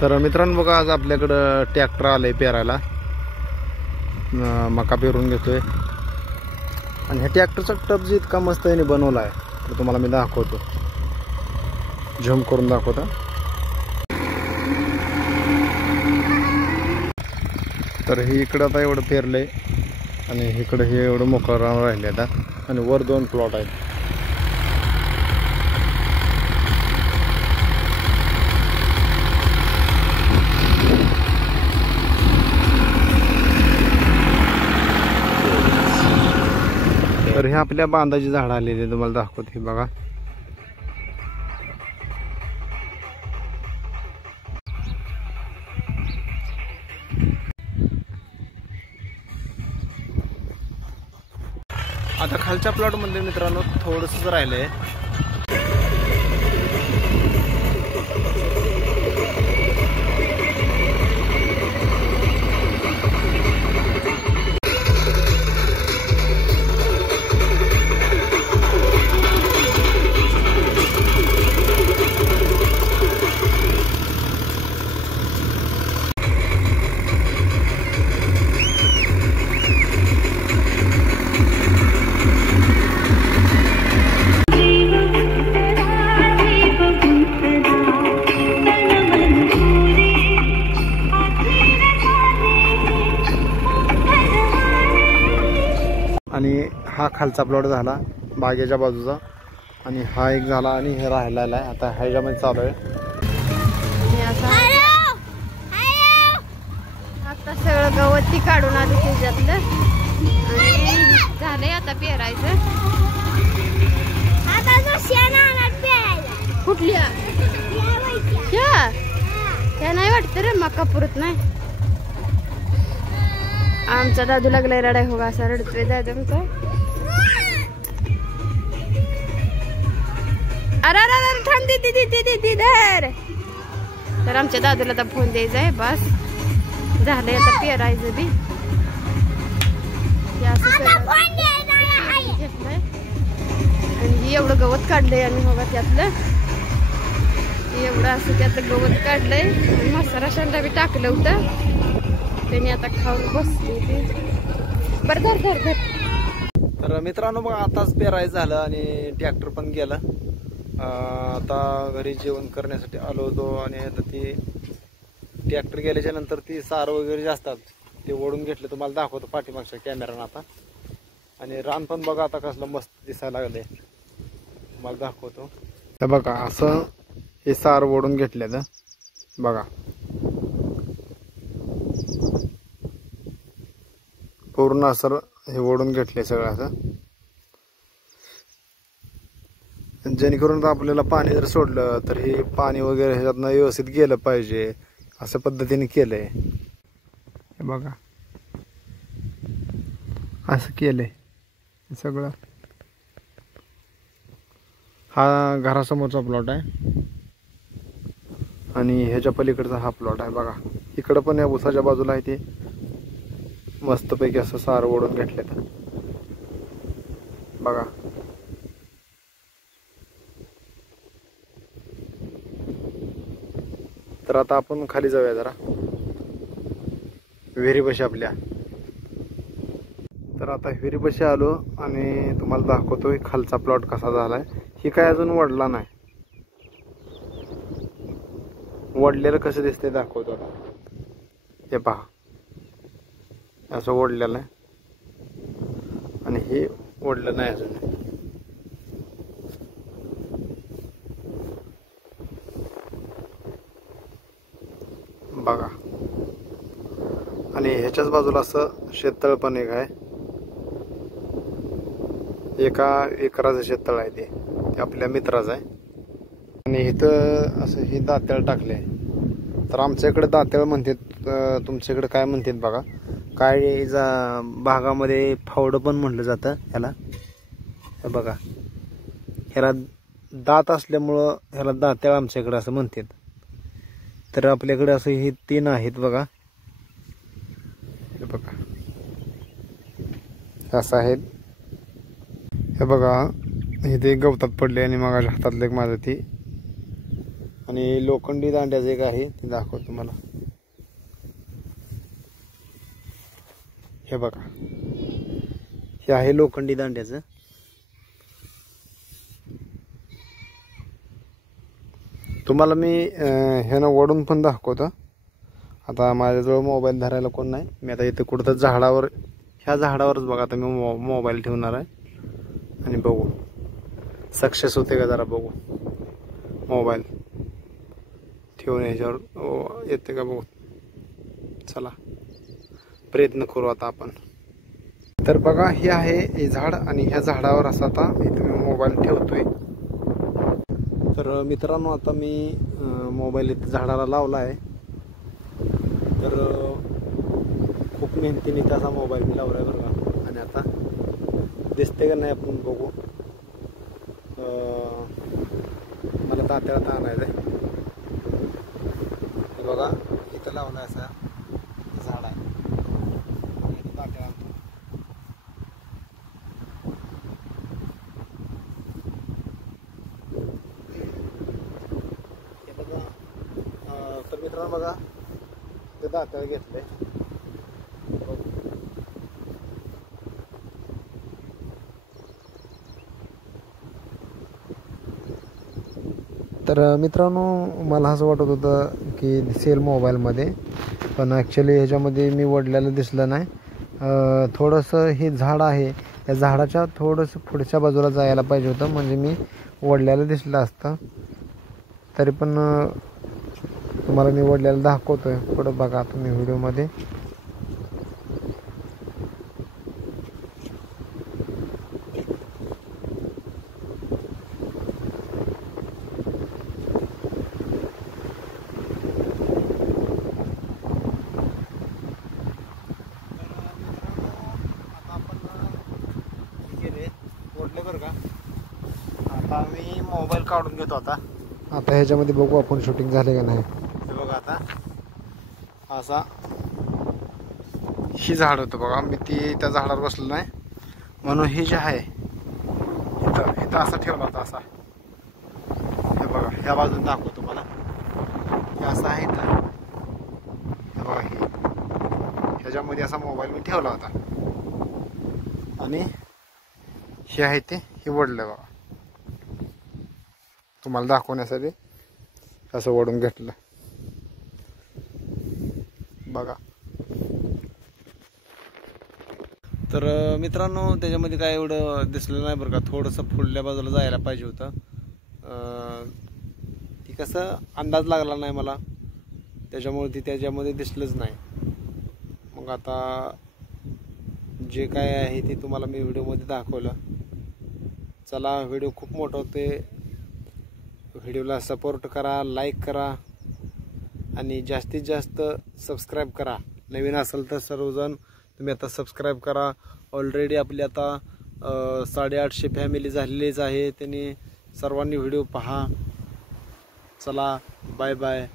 तर मित्रांनो बघा, आज आपल्याकडं ट्रॅक्टर आलंय पेरायला. मका पेरून घेतोय आणि ह्या ट्रॅक्टरचा टप जे इतका मस्त याने बनवला आहे तर तुम्हाला मी दाखवतो, झूम करून दाखवतो. तर हे इकडं आता एवढं पेरलंय आणि इकडं हे एवढं मोकळं रान राहिले आता आणि वर 2 प्लॉट आहेत. तर हे आपल्या बांधाची झाडं आलेली तुम्हाला दाखवतो. हे बघा, आता खालच्या प्लॉट मध्ये मित्रांनो थोडंसंच राहिलंय. आणि हा खालचा प्लॉट झाला बागेच्या बाजूचा आणि हा एक झाला आणि हे राहिलेला आहे. आता ह्याच्यामध्ये चालू आहे. आता सगळं गवती काढून आलं त्याच्यातलं आणि झालंय आता पेरायचं. कुठल्या त्या नाही वाटत रे, मका पुरत नाही. आमचा दादू लागलाय रडाय, हो असा रडतोय दादू आमचा. अरे अरे थांब दे धर. तर आमच्या दादूला आता फोन द्यायचा आहे. बस झालंय आता पेरायचं बी. आणि एवढं गवत काढलंय आणि बघा त्यातलं एवढं असं त्यातलं गवत काढलंय आणि मसाला शेंडा बी टाकलं होतं. त्यांनी आता खाऊन बसले ते. बरं धर. तर मित्रांनो बघा, आताच पेरायचं झालं आणि ट्रॅक्टर पण गेलं. आता घरी जेवण करण्यासाठी आलो होतो आणि आता ती ट्रॅक्टर गेल्याच्या नंतर ती सार वगैरे जे असतात ते ओढून घेतले. तुम्हाला दाखवतो पाठीमागच्या कॅमेरानं आता. आणि रान पण बघा आता कसलं मस्त दिसायला लागले, तुम्हाला दाखवतो. तर बघा असं हे सार ओढून घेतले तर बघा, पूर्ण असं हे ओढून घेतले सगळं असं. जेणेकरून आपल्याला पाणी जर सोडलं तर हे पाणी वगैरे ह्याच्यातनं व्यवस्थित गेलं पाहिजे अशा पद्धतीने केलंय. हे बघा असं केलंय सगळं. हा घरासमोरचा प्लॉट आहे आणि ह्याच्या पलीकडचा हा प्लॉट आहे. बघा इकडं पण या उसाच्या बाजूला आहे ते मस्तपैकी असं सार ओढून घेतलं. बघा तर आता आपण खाली जाऊया जरा विहिरीपाशी आपल्या. तर आता विहिरीपाशी आलो आणि तुम्हाला दाखवतोय खालचा प्लॉट कसा झालाय. ही काय अजून वडला नाही, वडलेलं कसं दिसतंय दाखवतो आता. हे पहा असं ओढलेलं आहे आणि हे ओढलं नाही अजून. बघा आणि ह्याच्याच बाजूला असं शेततळ पण एक आहे. 1 एकराचं शेततळ आहे ते आपल्या मित्राचं आहे. आणि इथं असं हे दातेळ टाकले. तर आमच्या इकडे दातेळ म्हणतात, तुमच्याकडे काय म्हणतात बघा. काय भागामध्ये फावडं पण म्हटलं जातं ह्याला. हे बघा ह्याला दात असल्यामुळं ह्याला दातेळ आमच्या इकडे असं म्हणतात. तर आपल्याकडे असं हे 3 आहेत बघा. हे बघा असं आहेत. हे बघा इथे गवतात पडले आणि मग हातातलं एक माझं ती आणि लोखंडी दांड्याचं एक आहे ते दाखवतो तुम्हाला. हे बघा, हे आहे लोखंडी दांड्याचं. तुम्हाला मी ह्यानं ओढून पण दाखवतो. आता माझ्याजवळ मोबाईल धरायला कोण नाही. मी आता इथे कुठं झाडावर, ह्या झाडावरच बघा आता मी मोबाईल ठेवणार आहे आणि बघू सक्सेस होते का जरा बघू. मोबाईल ठेवून ह्याच्यावर येते का बघू. चला प्रयत्न करू आता आपण. तर बघा हे आहे हे झाड आणि ह्या झाडावर असा आता इथे मी मोबाईल ठेवतोय. तर मित्रांनो आता मी मोबाईल इथे झाडाला लावला आहे. तर खूप मेहनतीने त्याचा मोबाईल मी लावला आहे बरं का. आणि आता दिसते का नाही आपण बघू. मला तात्याला आणायचं आहे. बघा इथं लावला असा झाड आहे. तात्या आणतो. तर मित्रांनो बघा ते दात्याला घेतलंय. तर मित्रांनो मला असं वाटत होतं की दिसेल मोबाईलमध्ये, पण ॲक्च्युली ह्याच्यामध्ये मी वडल्याला दिसलं नाही. थोडंसं हे झाड आहे, या झाडाच्या थोडंसं पुढच्या बाजूला जायला पाहिजे होतं, म्हणजे मी वडल्याला दिसलं असतं. तरी पण तुम्हाला मी वडल्याला दाखवतोय. पुढं बघा तुम्ही व्हिडिओमध्ये. बरं का, आता मी मोबाईल काढून घेतो. आता ह्याच्यामध्ये बघू आपण शूटिंग झाले का नाही. हे बघा आता असा ही झाड होतं बघा. मी ती त्या झाडावर बसलो नाही म्हणून हे जे आहे इथं इथं असा ठेवला होता असा. हे बघा ह्या बाजून दाखवतो तुम्हाला. हे असं आहे इथं. हे बघा ह्याच्यामध्ये असा मोबाईल मी ठेवला होता आणि हे आहे ते हे वडलं बघा. तुम्हाला दाखवण्यासाठी असं ओढून घेतलं बघा. तर मित्रांनो त्याच्यामध्ये काय एवढं दिसलं नाही बरं का. थोडंसं पुढल्या बाजूला जायला पाहिजे होतं. ती कसं अंदाज लागला नाही मला, त्याच्यामुळे ती त्याच्यामध्ये दिसलंच नाही. मग आता जे काय आहे ते तुम्हाला मी व्हिडिओमध्ये दाखवलं. चला व्हिडिओ खूप मोठा होते. व्हिडिओला सपोर्ट करा, लाईक करा आणि जास्तीत जास्त सबस्क्राईब करा. नवीन असेल तर सर्वजण तुम्ही आता सबस्क्राईब करा. ऑलरेडी आपली आता 850 फॅमिली झालेलीच आहे. त्यांनी सर्वांनी व्हिडिओ पहा. चला बाय बाय.